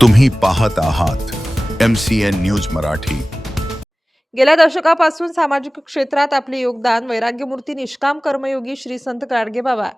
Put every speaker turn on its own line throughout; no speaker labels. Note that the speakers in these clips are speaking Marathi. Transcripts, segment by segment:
तुम्ही पाहत आहात M C N news Marathi.
गेल्या दशकापासून सामाजिक क्षेत्रात आपले योगदान वैराग्यमूर्ती निष्काम कर्मयोगी श्री संत गाडगेबाबा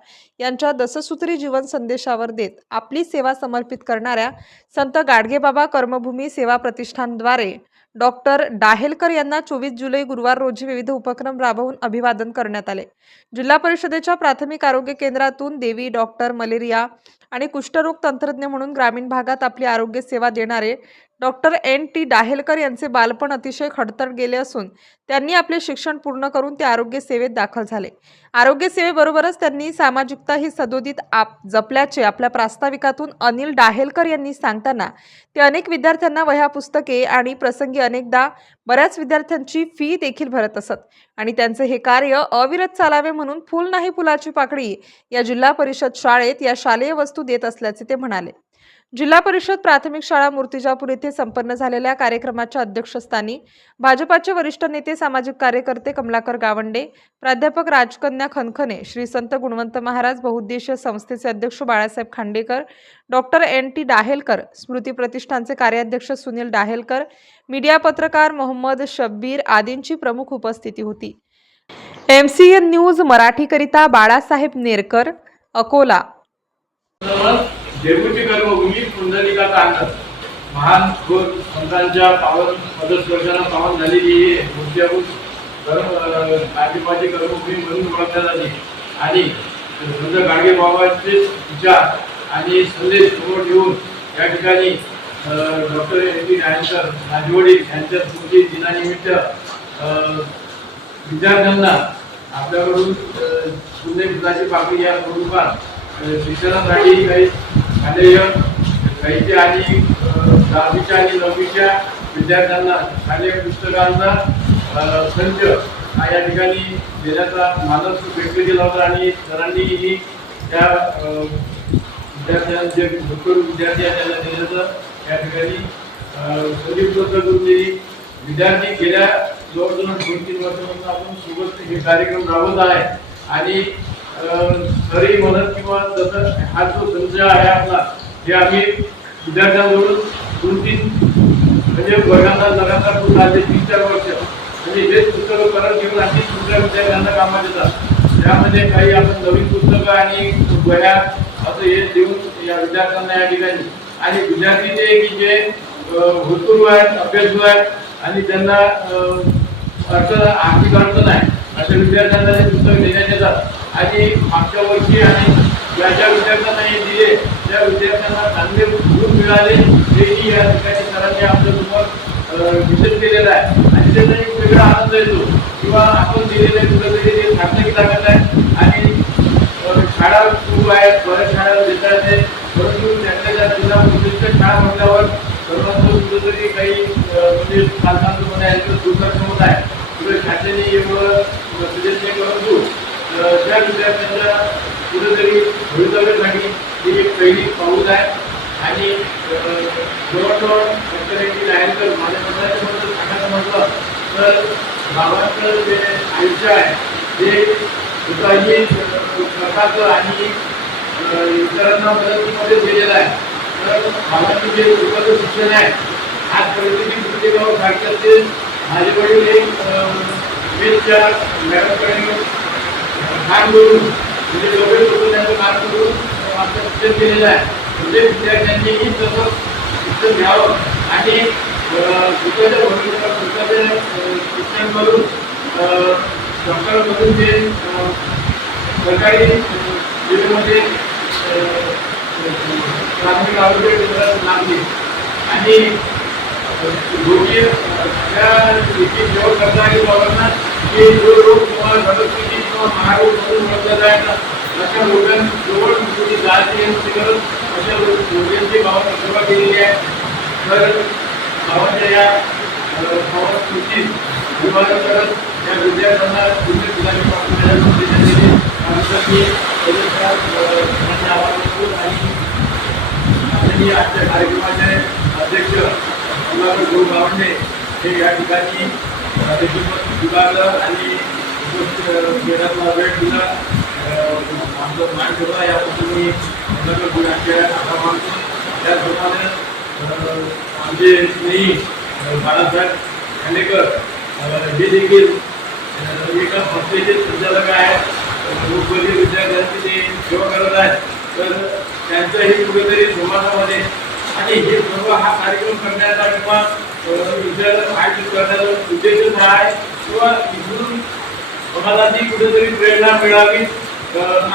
यांच्या दससूत्री जीवन संदेशावर देत आपली सेवा समर्पित करणाऱ्या संत गाडगेबाबा कर्मभूमी सेवा प्रतिष्ठानद्वारे डॉक्टर डाहेलकर यांना चोवीस जुलै गुरुवार रोजी विविध उपक्रम राबवून अभिवादन करण्यात आले. जिल्हा परिषदेच्या प्राथमिक आरोग्य केंद्रातून देवी डॉक्टर मलेरिया आणि कुष्ठरोग तंत्रज्ञ म्हणून ग्रामीण भागात आपली आरोग्य सेवा देणारे डॉक्टर एन टी डाहेलकर यांचे बालपण अतिशय खडतर गेले असून त्यांनी आपले शिक्षण पूर्ण करून ते आरोग्य सेवेत दाखल झाले. आरोग्य सेवेबरोबरच त्यांनी सामाजिकता ही सदोदित आप जपल्याचे आपल्या प्रास्ताविकातून अनिल डाहेलकर यांनी सांगताना ते अनेक विद्यार्थ्यांना वह्या पुस्तके आणि प्रसंगी अनेकदा बऱ्याच विद्यार्थ्यांची फी देखील भरत असत आणि त्यांचे हे कार्य अविरत चालावे म्हणून फुल नाही फुलाची पाकडी या जिल्हा परिषद शाळेत या शालेय वस्तू देत असल्याचे ते म्हणाले. जिल्हा परिषद प्राथमिक शाळा मूर्तिजापूर येथे संपन्न झालेल्या कार्यक्रमाच्या अध्यक्षस्थानी भाजपाचे वरिष्ठ नेते सामाजिक कार्यकर्ते कमलाकर गावंडे प्राध्यापक राजकन्या खनखने श्री संत गुणवंत महाराज बहुउद्देशीय संस्थेचे अध्यक्ष Balasaheb Khandekar doctor N T Dahelkar स्मृती प्रतिष्ठानचे कार्याध्यक्ष सुनील डाहेलकर मीडिया पत्रकार मोहम्मद शब्बीर आदींची प्रमुख उपस्थिती होती. एम सी एन न्यूज मराठीकरिता बाळासाहेब नेरकर अकोला.
देवूची गर्व उमी कुंडलिका कांड महान संतांच्या पावन पदस्पर्शाला पावन झालेली ही मुद्द्याहून कर्म भाजपाची कर्मभूमी म्हणून ओळखण्यात आली आणि संत गाडगे बाबांचे विचार आणि संदेश समोर ठेवून या ठिकाणी doctor M P Naikar Rajwadi यांच्या स्मृती दिनानिमित्त विद्यार्थ्यांना आपल्याकडून अ, फुलाची पाकळी या स्वरूपात शिक्षणासाठी काही शालेय साहित्य आणि दहावीच्या आणि नववीच्या विद्यार्थ्यांना शालेय पुस्तकांचा संच हा या ठिकाणी देण्याचा मानस व्यक्त केला होता आणि सरांनीही त्या विद्यार्थ्यांना विद्यार्थ्यांचे भरपूर विद्यार्थी आहेत त्यांना देण्याचं या ठिकाणी संधी उपलब्ध करून दिली विद्यार्थी गेल्या जवळजवळ दोन तीन वर्षापासून आपण सोबत हे कार्यक्रम राबवत आहे. आणि खरी मदत किंवा जसं हा जो संशय आहे आपला हे आम्ही विद्यार्थ्यांकडून दोन तीन म्हणजे वर्गाचा लगातार करून आले तीन चार वर्ष. म्हणजे हेच पुस्तकं परत घेऊन आणखी दुसऱ्या विद्यार्थ्यांना कामात येतात त्यामध्ये काही आपण नवीन पुस्तकं आणि वह्या असं हे देऊन या विद्यार्थ्यांना या ठिकाणी. आणि विद्यार्थीचे की जे भरपूर आहेत अभ्यासू आहेत आणि त्यांना अडचण आर्थिक अडचण आहे अशा विद्यार्थ्यांना ते पुस्तक देण्यात येतात. आणि मागच्या वर्षी आणि ज्या ज्या विद्यार्थ्यांना हे दिले त्या विद्यार्थ्यांना चांगले गुण मिळाले हेही या ठिकाणी सरांनी आपल्यासमोर विशद केलेलं आहे. आणि त्याचा एक वेगळा आनंद येतो. किंवा आपण दिलेले कुठेतरी ते सार्थकी लागत आहे. आणि शाळा सुरू आहेत बऱ्याच शाळा देत येते परंतु त्यांच्या त्या जिल्हा परिषदच्या शाळा म्हटल्यावर सर्वांचं कुठेतरी काही म्हणजे पालकांचं म्हणणं आहे दुर्लक्ष होत आहे. किंवा शासनाने एवढं सगळ्या त्या विद्यार्थ्यांच्या कुठेतरी भवितव्यासाठी ही एक पहिली पाऊल आहे. आणि जवळजवळ डॉक्टर एन तर नायकर माझ्या स्वतःच्याबद्दल सांगायचं म्हटलं तर बाबांचं जे आयुष्य आहे ते स्वतःही स्वतःचं आणि इतरांना मदतीमध्ये दिलेलं आहे. तर बाबांचं जे स्वतःचं शिक्षण आहे आज आजपर्यंत प्रत्येकावर सारखे असतील माझे वडील एक वेदच्या मॅडमकडे काम करून म्हणजे दोघे सोडून त्यांचं काम करून अं, शिक्षण केलेलं आहे म्हणजे विद्यार्थ्यांनीही तसं शिक्षण घ्यावं आणि अं, स्वतःच्या भविष्याला स्वतःचे शिक्षण करून डॉक्टरमधून ते सरकारी जिल्ह्यामध्ये प्राथमिक आरोग्य केंद्रात लागले आणि दोघी त्या जेवण सेवा करणारी बाबांना की जो रोग किंवा घडत किंवा महारोग म्हणून अशा लोकांजवळ जायची यांची गरज अशा लोकांची सेवा केलेली आहे तर या भावात स्मृती करत या विद्यार्थ्यांना आमच्यासाठी आणि आजच्या कार्यक्रमाचे अध्यक्ष गुरु भावंडे हे या ठिकाणी विभागलं आणि केरळला वेळ दिला. अं, आमचं मान ठेवला. याबद्दल मी कमलाकर गुरु आभार मानतो त्याचप्रमाणे आमचे स्नेही बाळासाहेब खांडेकर हे देखील एका संस्थेचे संचालक आहेत. मुख्यमंत्री विद्यार्थ्यांची ते सेवा करत आहेत. तर त्यांचंही कुठेतरी समाजामध्ये आणि हे सर्व हा कार्यक्रम करण्याचा किंवा अं, विद्यार्थ्यांना आयोजित करण्याचा उद्देशच हा आहे. किंवा इथून समाजाची कुठेतरी प्रेरणा मिळावी.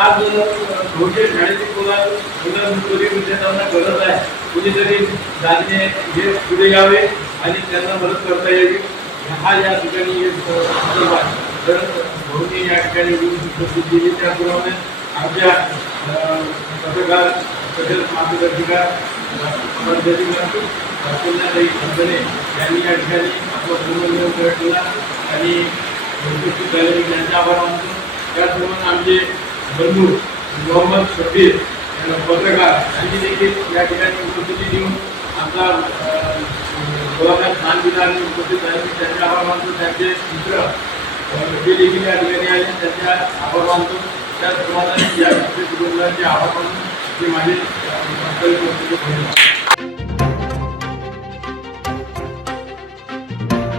आज भोजे शाळेतील मुला मुलं मुली विद्यार्थ्यांना गरज आहे. कुठेतरी दादने हे पुढे यावे आणि त्यांना मदत करता यावी. हा या ठिकाणी एक संदर्भ आहे. तर भाऊनी या ठिकाणी उपस्थित दिली त्याप्रमाणे आमच्या पत्रकार तसेच मार्गदर्शिका मार्गदर्शिका कल्याणताई खंदरे यांनी या ठिकाणी आपला पूर्ण वेळ केला आणि उपस्थित झालेले त्यांचे आभार मानतो त्याचप्रमाणे आमचे बंधू मोहम्मद शबीर अं, पत्रकार यांनी देखील या ठिकाणी उपस्थिती देऊन आमचा अं, मुलाखत स्थान दिला आणि उपस्थित झाले त्यांचे आभार मानतो त्यांचे मित्र हे देखील या ठिकाणी आले त्यांचे आभार मानतो त्याचप्रमाणे या कुटुंबांचे आभार मानून ते माझे अं, वक्तव्य धन्यवाद